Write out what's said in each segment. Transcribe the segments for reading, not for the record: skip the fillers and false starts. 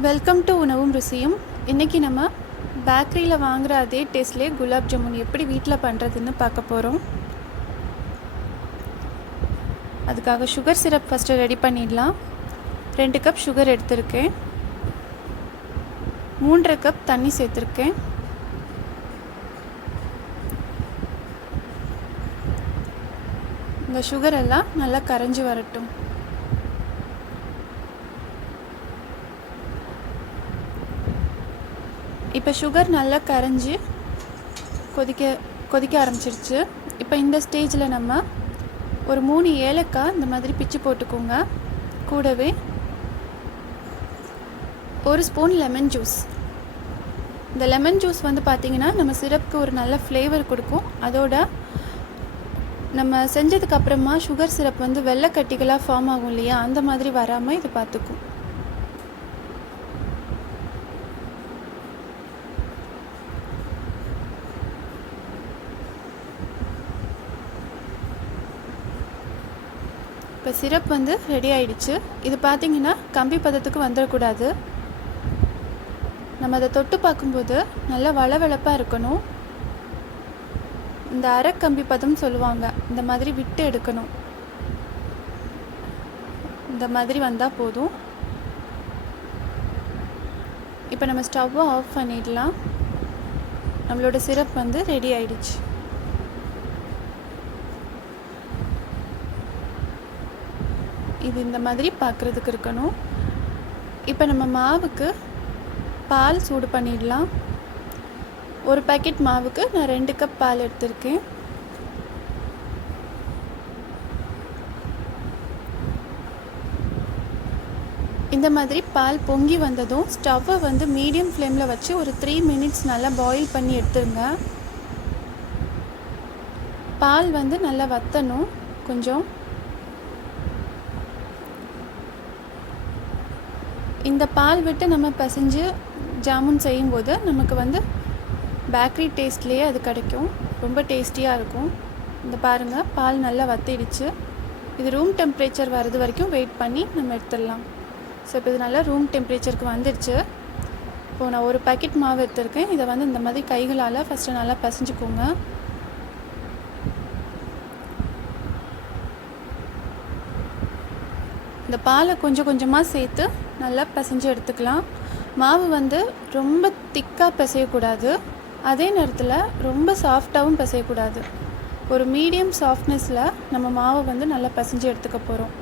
Welcome to உணவும் ருசியும். இன்றைக்கி நம்ம பேக்கரியில் வாங்குகிற அதே டேஸ்ட்லேயே குலாப் ஜாமுன் எப்படி வீட்டில் பண்ணுறதுன்னு பார்க்க போகிறோம். அதுக்காக சுகர் சிரப் ஃபஸ்ட்டு ரெடி பண்ணிடலாம். 2 கப் சுகர் எடுத்திருக்கேன். 3.5 கப் தண்ணி சேர்த்துருக்கேன். இந்த சுகர் எல்லாம் நல்லா கரைஞ்சி வரட்டும். இப்போ சுகர் நல்லா கரைஞ்சி கொதிக்க ஆரம்பிச்சிருச்சு. இப்போ இந்த ஸ்டேஜில் நம்ம ஒரு 3 ஏலக்காய் இந்த மாதிரி பிச்சு போட்டுக்கோங்க. கூடவே 1 ஸ்பூன் லெமன் ஜூஸ். இந்த லெமன் ஜூஸ் வந்து பார்த்திங்கன்னா நம்ம சிரப்புக்கு ஒரு நல்ல ஃப்ளேவர் கொடுக்கும். அதோட நம்ம செஞ்சதுக்கப்புறமா சுகர் சிரப் வந்து வெள்ளை கட்டிகளாக ஃபார்ம் ஆகும் இல்லையா, அந்த மாதிரி வராமல் இது பார்த்துக்கும். இப்போ சிரப் வந்து ரெடி ஆகிடுச்சு. இது பார்த்திங்கன்னா கம்பி பதத்துக்கு வந்துடக்கூடாது. நம்ம அதை தொட்டு பார்க்கும்போது நல்லா வளவளப்பாக இருக்கணும். இந்த அரை கம்பி பதம் சொல்லுவாங்க, இந்த மாதிரி விட்டு எடுக்கணும். இந்த மாதிரி வந்தால் போதும். இப்போ நம்ம ஸ்டவ்வை ஆஃப் பண்ணிடலாம். நம்மளோட சிரப் வந்து ரெடி ஆகிடுச்சு. இது இந்த மாதிரி பார்க்குறதுக்கு இருக்கணும். இப்போ நம்ம மாவுக்கு பால் சூடு பண்ணிடலாம். ஒரு பேக்கெட் மாவுக்கு நான் 2 கப் பால் எடுத்திருக்கேன். இந்த மாதிரி பால் பொங்கி வந்ததும் ஸ்டவ்வை வந்து மீடியம் ஃப்ளேமில் வச்சு ஒரு 3 மினிட்ஸ் நல்லா பாயில் பண்ணி எடுத்துருங்க. பால் வந்து நல்லா வற்றணும். கொஞ்சம் இந்த பால் விட்டு நம்ம பிசைஞ்சு ஜாமுன் செய்யும்போது நமக்கு வந்து பேக்கரி டேஸ்ட்லேயே அது கிடைக்கும். ரொம்ப டேஸ்டியாக இருக்கும். இந்த பாருங்கள், பால் நல்லா வற்றிடுச்சு. இது ரூம் டெம்பரேச்சர் வர்றது வரைக்கும் வெயிட் பண்ணி நம்ம எடுத்துடலாம். ஸோ இப்போ இது நல்லா ரூம் டெம்பரேச்சருக்கு வந்துடுச்சு. இப்போது நான் ஒரு பேக்கெட் மாவு எடுத்துருக்கேன். இதை வந்து இந்த மாதிரி கைகளால் ஃபஸ்ட்டு நல்லா பிசைஞ்சுக்கோங்க. இந்த பாலை கொஞ்சம் கொஞ்சமாக சேர்த்து நல்லா பிசைஞ்சு எடுத்துக்கலாம். மாவு வந்து ரொம்ப திக்காக பிசையக்கூடாது, அதே நேரத்தில் ரொம்ப சாஃப்டாகவும் பிசையக்கூடாது. ஒரு மீடியம் சாஃப்ட்னஸில் நம்ம மாவை வந்து நல்லா பிசைஞ்சு எடுத்துக்க போகிறோம்.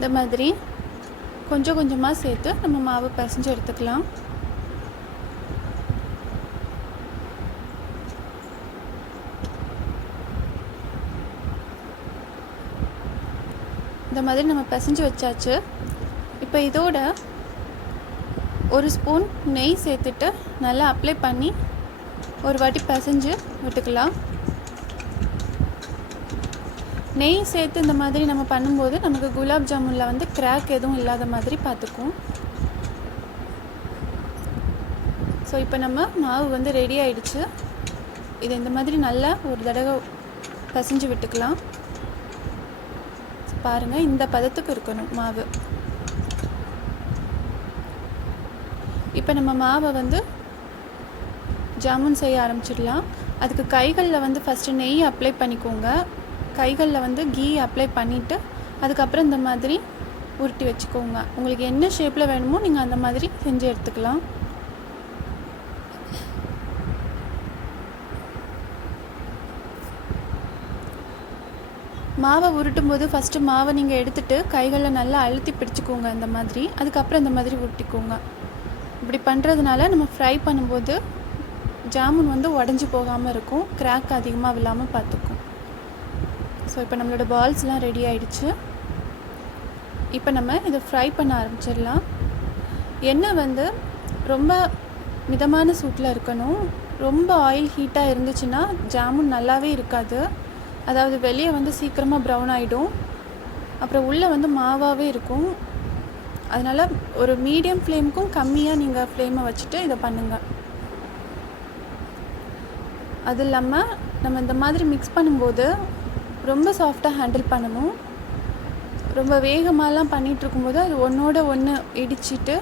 இந்த மாதிரி கொஞ்சம் கொஞ்சமாக சேர்த்து நம்ம மாவு பிசைஞ்சு எடுத்துக்கலாம். இந்த மாதிரி நம்ம பிசைஞ்சு வச்சாச்சு. இப்போ இதோட 1 ஸ்பூன் நெய் சேர்த்துட்டு நல்லா அப்ளை பண்ணி ஒரு வாட்டி பிசைஞ்சு விட்டுக்கலாம். நெய் சேர்த்து இந்த மாதிரி நம்ம பண்ணும்போது நமக்கு குலாப் ஜாமுனில் வந்து கிராக் எதுவும் இல்லாத மாதிரி பார்த்துக்கும். ஸோ இப்போ நம்ம மாவு வந்து ரெடி ஆகிடுச்சு. இது இந்த மாதிரி நல்லா ஒரு தடவை பிசைஞ்சு விட்டுக்கலாம். பாருங்கள், இந்த பதத்துக்கு இருக்கணும் மாவு. இப்போ நம்ம மாவை வந்து ஜாமுன் செய்ய ஆரம்பிச்சிடலாம். அதுக்கு கைகளில் வந்து ஃபஸ்ட்டு நெய் அப்ளை பண்ணிக்கோங்க. கைகளில் வந்து கீ அப்ளை பண்ணிவிட்டு அதுக்கப்புறம் இந்த மாதிரி உருட்டி வச்சுக்கோங்க. உங்களுக்கு என்ன ஷேப்பில் வேணுமோ நீங்கள் அந்த மாதிரி செஞ்சு எடுத்துக்கலாம். மாவை உருட்டும் போது ஃபஸ்ட்டு மாவை நீங்கள் எடுத்துகிட்டு கைகளில் நல்லா அழுத்தி பிடிச்சிக்கோங்க இந்த மாதிரி. அதுக்கப்புறம் இந்த மாதிரி உருட்டிக்கோங்க. இப்படி பண்ணுறதுனால நம்ம ஃப்ரை பண்ணும்போது ஜாமுன் வந்து உடஞ்சி போகாமல் இருக்கும், கிராக் அதிகமாக இல்லாமல் பார்த்துக்கும். ஸோ இப்போ நம்மளோட பால்ஸ்லாம் ரெடி ஆகிடுச்சு. இப்போ நம்ம இதை ஃப்ரை பண்ண ஆரம்பிச்சிடலாம். எண்ணெய் வந்து ரொம்ப மிதமான சூட்டில் இருக்கணும். ரொம்ப ஆயில் ஹீட்டாக இருந்துச்சுன்னா ஜாமுன் நல்லாவே இருக்காது. அதாவது வெளியே வந்து சீக்கிரமாக ப்ரௌன் ஆகிடும், அப்புறம் உள்ளே வந்து மாவாகவே இருக்கும். அதனால் ஒரு மீடியம் ஃப்ளேமுக்கும் கம்மியாக நீங்கள் ஃப்ளேமை வச்சுட்டு இதை பண்ணுங்கள். அது இல்லாமல் நம்ம இந்த மாதிரி மிக்ஸ் பண்ணும்போது ரொம்ப சாஃப்டாக ஹேண்டில் பண்ணணும். ரொம்ப வேகமாகலாம் பண்ணிகிட்ருக்கும்போது அது ஒன்றோட ஒன்று இடிச்சிட்டு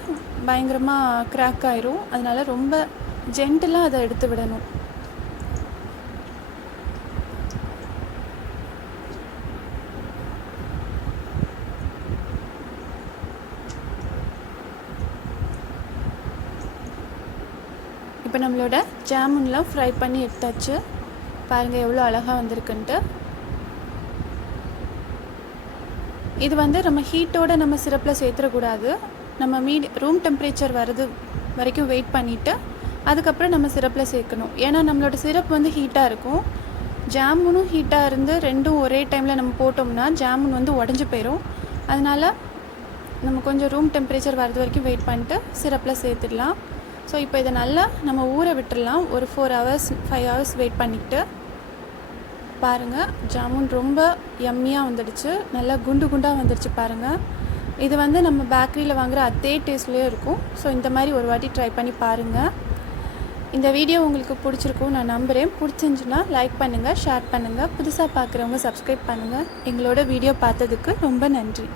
பயங்கரமாக க்ராக் ஆயிரும். அதனால் ரொம்ப ஜென்டிலாக அதை எடுத்து விடணும். இப்போ நம்மளோட ஜாமுன்லாம் ஃப்ரை பண்ணி எடுத்தாச்சு. பாருங்கள் எவ்வளோ அழகாக வந்திருக்குன்ட்டு. இது வந்து நம்ம ஹீட்டோடு நம்ம சிரப்பில் சேர்த்துடக்கூடாது. நம்ம ரூம் டெம்பரேச்சர் வர்றது வரைக்கும் வெயிட் பண்ணிவிட்டு அதுக்கப்புறம் நம்ம சிரப்பில் சேர்க்கணும். ஏன்னா நம்மளோட சிரப் வந்து ஹீட்டாக இருக்கும், ஜாமுனும் ஹீட்டாக இருந்து ரெண்டும் ஒரே டைமில் நம்ம போட்டோம்னா ஜாமுன் வந்து உடஞ்சி போயிடும். அதனால் நம்ம கொஞ்சம் ரூம் டெம்பரேச்சர் வர்றது வரைக்கும் வெயிட் பண்ணிட்டு சிரப்பில் சேர்த்துடலாம். ஸோ இப்போ இதை நல்லா நம்ம ஊற விட்டுடலாம். ஒரு 4 hours 5 hours வெயிட் பண்ணிக்கிட்டு பாருங்கள் ஜாமுன் ரொம்ப யம்மியாக வந்துடுச்சு, நல்லா குண்டு குண்டாக வந்துடுச்சு பாருங்கள். இது வந்து நம்ம பேக்கரியில் வாங்குகிற அதே டேஸ்ட்லேயே இருக்கும். ஸோ இந்த மாதிரி ஒரு வாட்டி ட்ரை பண்ணி பாருங்கள். இந்த வீடியோ உங்களுக்கு பிடிச்சிருக்கும் நான் நம்புகிறேன். பிடிச்சிருந்துச்சுன்னா லைக் பண்ணுங்கள், ஷேர் பண்ணுங்கள். புதுசாக பார்க்குறவங்க சப்ஸ்கிரைப் பண்ணுங்கள். எங்களோட வீடியோ பார்த்ததுக்கு ரொம்ப நன்றி.